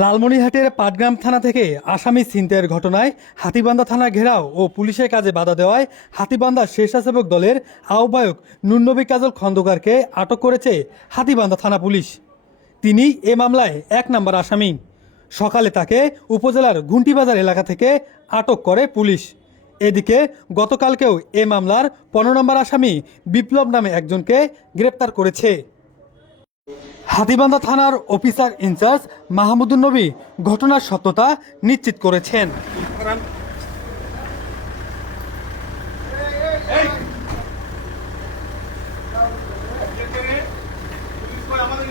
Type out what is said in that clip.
লালমনিরহাটের পাটগ্রাম থানা থেকে আসামি ছিনতাইয়ের ঘটনায় হাতীবান্ধা থানা ঘেরাও ও পুলিশের কাজে বাধা দেওয়ায় হাতীবান্ধা স্বেচ্ছাসেবক দলের আহ্বায়ক নুরনবী কাজল খন্দকারকে আটক করেছে হাতীবান্ধা থানা পুলিশ। তিনি এ মামলায় ১ নম্বর আসামি। সকালে তাকে উপজেলার ঘুন্টিবাজার এলাকা থেকে আটক করে পুলিশ। এদিকে গতকালকেও এ মামলার ১৫ নম্বর আসামি বিপ্লব নামে একজনকে গ্রেপ্তার করেছে। হাতীবান্ধা থানার অফিসার ইনচার্জ মাহমুদুন নবী ঘটনার সত্যতা নিশ্চিত করেছেন। আমাদের